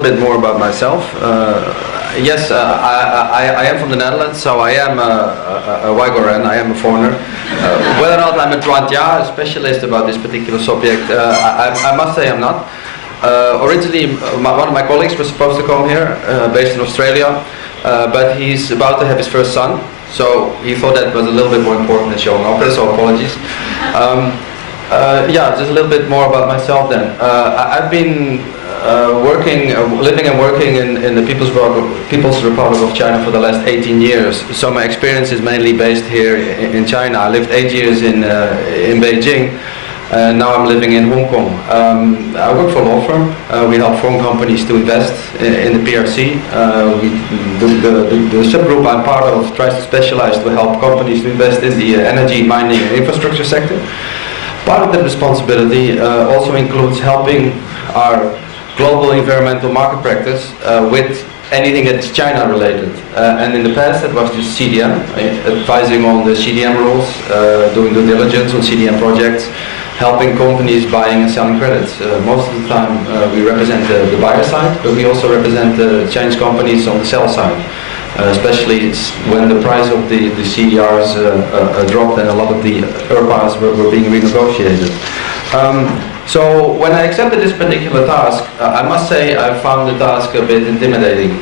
bit more about myself. Yes, I am from the Netherlands, so I am a Waigoran, I am a foreigner. Whether or not I'm a Twantja, a specialist about this particular subject, I must say I'm not. Originally, one of my colleagues was supposed to come here, based in Australia, but he's about to have his first son, so he thought that was a little bit more important than showing up there, so apologies. Yeah, just a little bit more about myself then. I've been living and working in the People's Republic of China for the last 18 years. So my experience is mainly based here in China. I lived 8 years in Beijing, and now I'm living in Hong Kong. I work for a law firm. We help foreign companies to invest in the PRC. The subgroup I'm part of tries to specialize to help companies to invest in the energy, mining, and infrastructure sector. Part of the responsibility also includes helping our global environmental market practice with anything that's China related. And in the past it was just CDM, advising on the CDM rules, doing due diligence on CDM projects, helping companies buying and selling credits. Most of the time we represent the buyer side, but we also represent the Chinese companies on the sell side. Especially when the price of the CDRs dropped and a lot of the ERPAs were being renegotiated. So when I accepted this particular task, I must say I found the task a bit intimidating.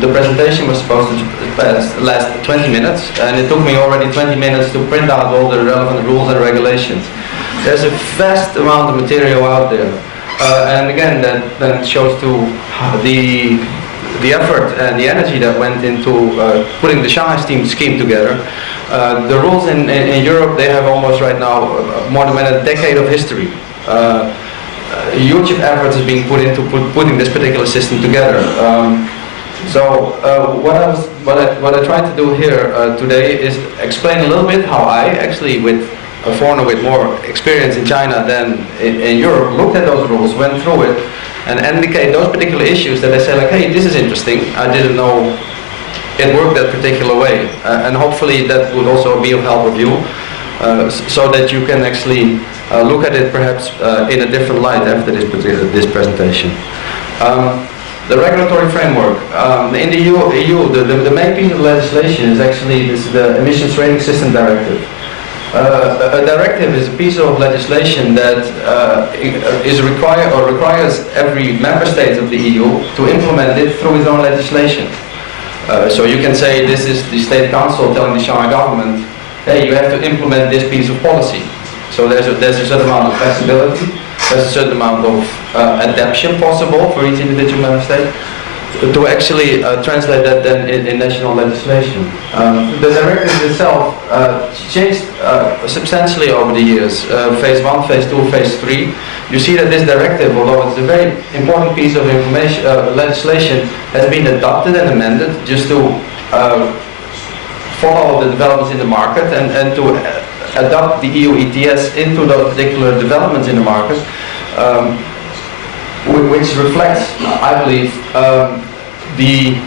The presentation was supposed to last 20 minutes, and it took me already 20 minutes to print out all the relevant rules and regulations. There's a vast amount of material out there, and again that shows to the effort and the energy that went into putting the Shanghai scheme together. The rules in Europe, they have almost right now more than a decade of history. Huge efforts is being put into putting this particular system together. So what I tried to do here today is explain a little bit how I actually, with a foreigner with more experience in China than in Europe, looked at those rules, went through it, and indicate those particular issues that I say like, hey, this is interesting, I didn't know it worked that particular way, and hopefully that would also be of help of you, so that you can actually look at it perhaps in a different light after this presentation. The regulatory framework. In the EU, the main piece of legislation is actually the Emissions Trading System Directive. A directive is a piece of legislation that requires every member state of the EU to implement it through its own legislation. So you can say this is the State Council telling the Shanghai government, hey, you have to implement this piece of policy. So there's a certain amount of flexibility, there's a certain amount of adaptation possible for each individual member state to actually translate that then in national legislation. The directive itself changed substantially over the years. Phase 1, Phase 2, Phase 3. You see that this directive, although it's a very important piece of legislation, has been adopted and amended just to follow the developments in the market and to adopt the EU ETS into those particular developments in the market. Which reflects, I believe, the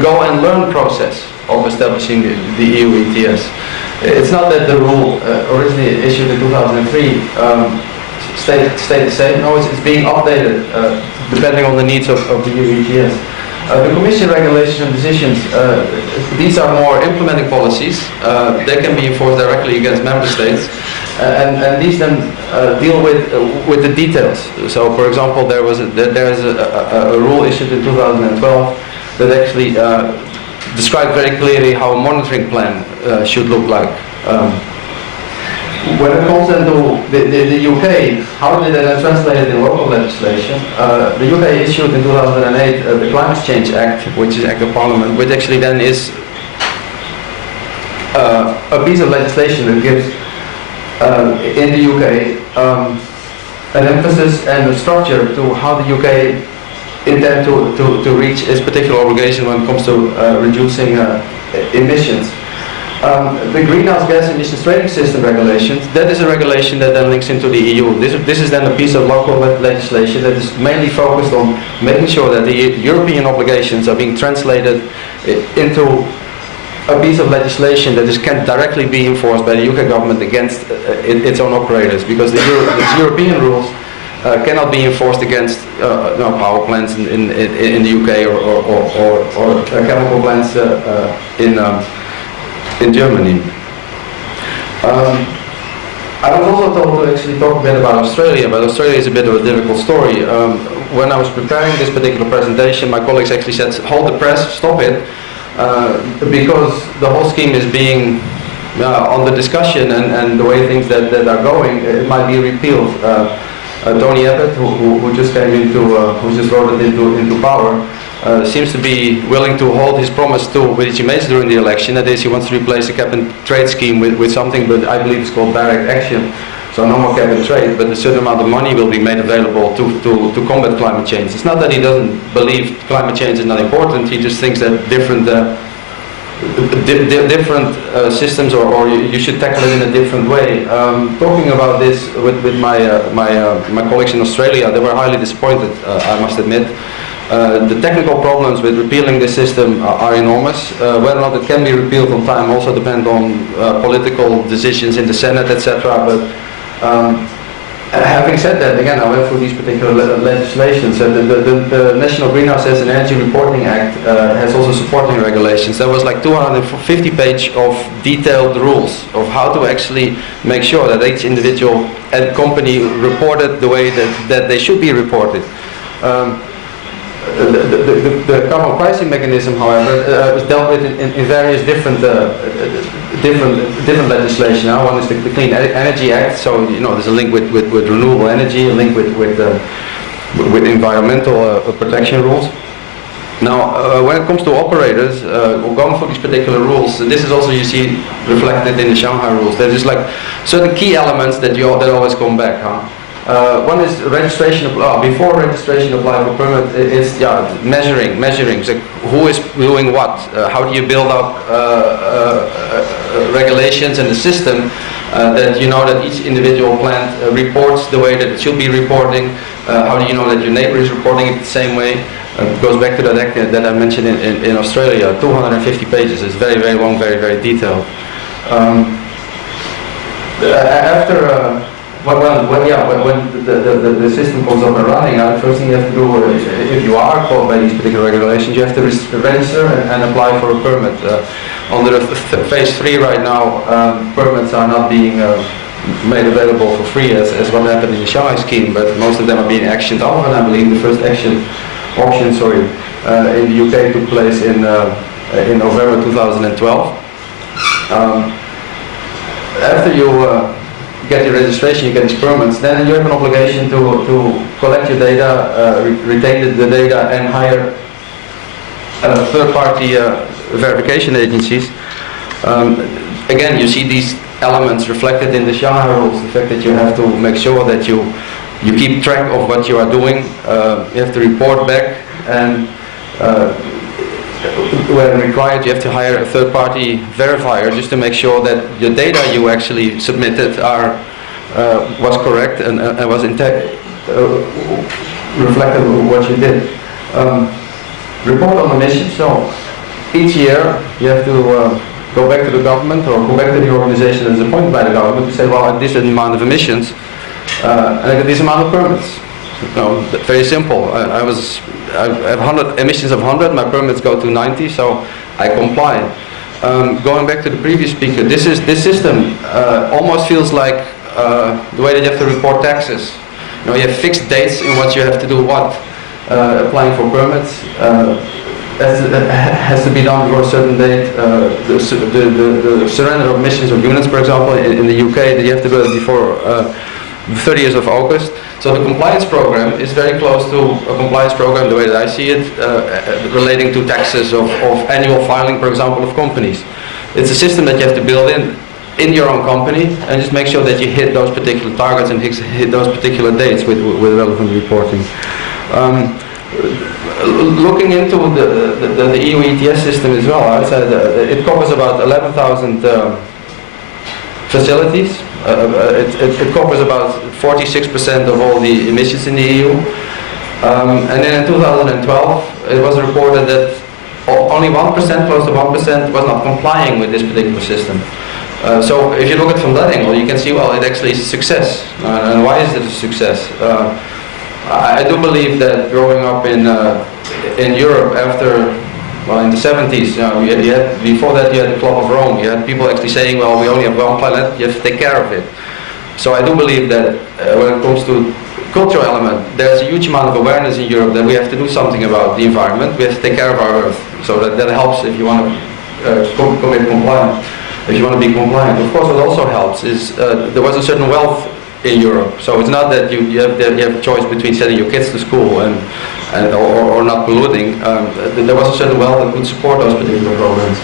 go and learn process of establishing the EU ETS. It's not that the rule originally issued in 2003 stayed the same. No, it's being updated depending on the needs of the EU ETS. The Commission regulation and decisions, these are more implementing policies. They can be enforced directly against member states. And these then deal with the details. So, for example, there is a rule issued in 2012 that actually described very clearly how a monitoring plan should look like. When it comes into the UK, how did they translate it in local legislation? The UK issued in 2008 the Climate Change Act, which is Act of Parliament, which actually then is a piece of legislation that gives in the UK an emphasis and a structure to how the UK intend to reach its particular obligation when it comes to reducing emissions. The Greenhouse Gas Emissions Trading System regulations, that is a regulation that then links into the EU. This is then a piece of local legislation that is mainly focused on making sure that the European obligations are being translated into a piece of legislation that can directly be enforced by the UK government against its own operators, because the European rules cannot be enforced against power plants in the UK or chemical plants in Germany. I was also told to actually talk a bit about Australia, but Australia is a bit of a difficult story. When I was preparing this particular presentation, my colleagues actually said, hold the press, stop it, because the whole scheme is being on the discussion and the way things that are going, it might be repealed. Tony Abbott, who just came into, who just voted into power, seems to be willing to hold his promise to which he made during the election. That is, he wants to replace the cap and trade scheme with something, but I believe it's called direct action. So no more cap and trade, but a certain amount of money will be made available to combat climate change. It's not that he doesn't believe climate change is not important. He just thinks that different systems, or you should tackle it in a different way. Talking about this with my colleagues in Australia, they were highly disappointed, I must admit. The technical problems with repealing this system are enormous. Whether or not it can be repealed on time also depends on political decisions in the Senate, etc. But having said that, again, I went through these particular legislations. The National Greenhouse Gas and Energy Reporting Act has also supporting regulations. There was like 250 pages of detailed rules of how to actually make sure that each individual company reported the way that they should be reported. The carbon pricing mechanism, however, was dealt with in various different legislation. Now, one is the Clean Energy Act, so there's a link with renewable energy, a link with environmental protection rules. Now, when it comes to operators, going for these particular rules, this is also you see reflected in the Shanghai rules. There's just like certain key elements that always come back. One is registration. Before registration apply for permit, it's measuring. So who is doing what? How do you build up regulations and the system that you know that each individual plant reports the way that it should be reporting? How do you know that your neighbor is reporting it the same way? It goes back to that act that I mentioned in Australia. 250 pages. It's very, very long, very, very detailed. When the system comes up and running, the first thing you have to do, if you are caught by these particular regulations, you have to register and apply for a permit. Under phase 3 right now, permits are not being made available for free as what happened in the Shanghai scheme, but most of them are being actioned off, and I believe the first auction in the UK took place in November 2012. After you get your registration, you get these permits, then you have an obligation to collect your data, retain the data, and hire third-party verification agencies. Again, you see these elements reflected in the Shanghai rules, the fact that you have to make sure that you keep track of what you are doing, you have to report back, and when required, you have to hire a third-party verifier just to make sure that your data you actually submitted was correct and was reflected what you did. Report on emissions. So each year you have to go back to the government or go back to the organization that is appointed by the government to say, well, this is the amount of emissions and I get this amount of permits. Very simple. I have 100 emissions of 100. My permits go to 90, so I comply. Going back to the previous speaker, this system almost feels like the way that you have to report taxes. You have fixed dates in what you have to do. Applying for permits has to be done before a certain date. The surrender of emissions of units, for example, in the UK, that you have to do it before 30th of August. So the compliance program is very close to a compliance program, the way that I see it, relating to taxes of annual filing, for example, of companies. It's a system that you have to build in your own company and just make sure that you hit those particular targets and hit those particular dates with relevant reporting. Looking into the EU ETS system as well, I said it covers about 11,000 facilities. It covers about 46% of all the emissions in the EU. And then in 2012, it was reported that only 1%, close to 1%, was not complying with this particular system. So if you look at it from that angle, you can see, well, it actually is a success. And why is it a success? I do believe that growing up in Europe after, well, in the 70s, before that you had the Club of Rome. You had people actually saying, well, we only have one planet, you have to take care of it. So I do believe that when it comes to cultural element, there's a huge amount of awareness in Europe that we have to do something about the environment. We have to take care of our Earth. So that helps if you want to commit compliance. If you want to be compliant. Of course, what also helps is there was a certain wealth in Europe. So it's not that you have a choice between sending your kids to school or not polluting. There was a certain wealth that could support those particular programs.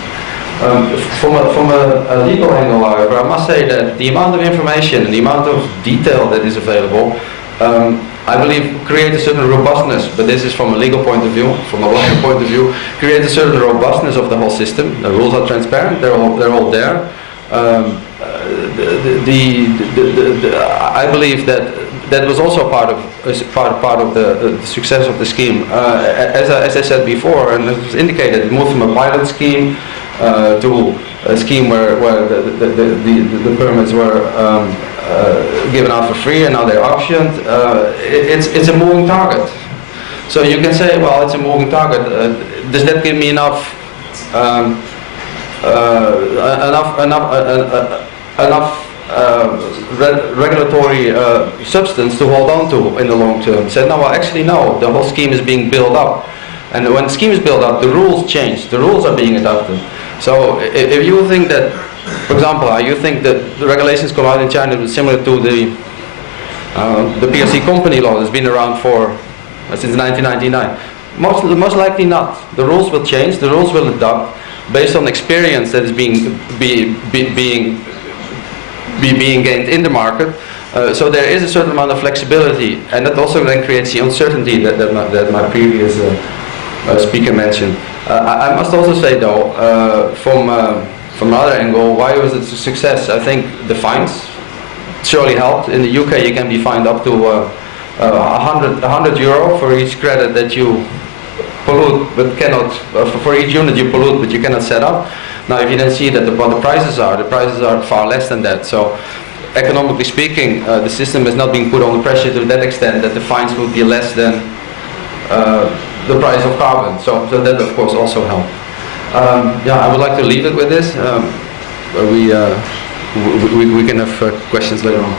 From a legal angle, however, I must say that the amount of information and the amount of detail that is available, I believe, create a certain robustness, but this is from a legal point of view, from a lawyer point of view, create a certain robustness of the whole system. The rules are transparent, they're all there. I believe that was also part of the success of the scheme. As I said before, and it was indicated, it moved from a pilot scheme to a scheme where the permits were given out for free, and now they're auctioned. It's a moving target. So you can say, well, it's a moving target. Does that give me enough regulatory substance to hold on to in the long term? Said, no, well, actually no. The whole scheme is being built up, and when the scheme is built up, the rules change. The rules are being adopted. So if you think that, for example, you think that the regulations come out in China is similar to the PLC company law that's been around since 1999. Most likely not. The rules will change. The rules will adopt based on experience that is being gained in the market. So there is a certain amount of flexibility, and that also then creates the uncertainty that my previous speaker mentioned. I must also say, though, from another angle, why was it a success? I think the fines surely helped. In the UK, you can be fined up to 100 euro for each credit that you pollute, but cannot, for each unit you pollute, but you cannot set up. Now, if you then see that what the prices are far less than that. So, economically speaking, the system is not being put under pressure to that extent that the fines would be less than the price of carbon. So that, of course, also helped. I would like to leave it with this. We can have questions later on.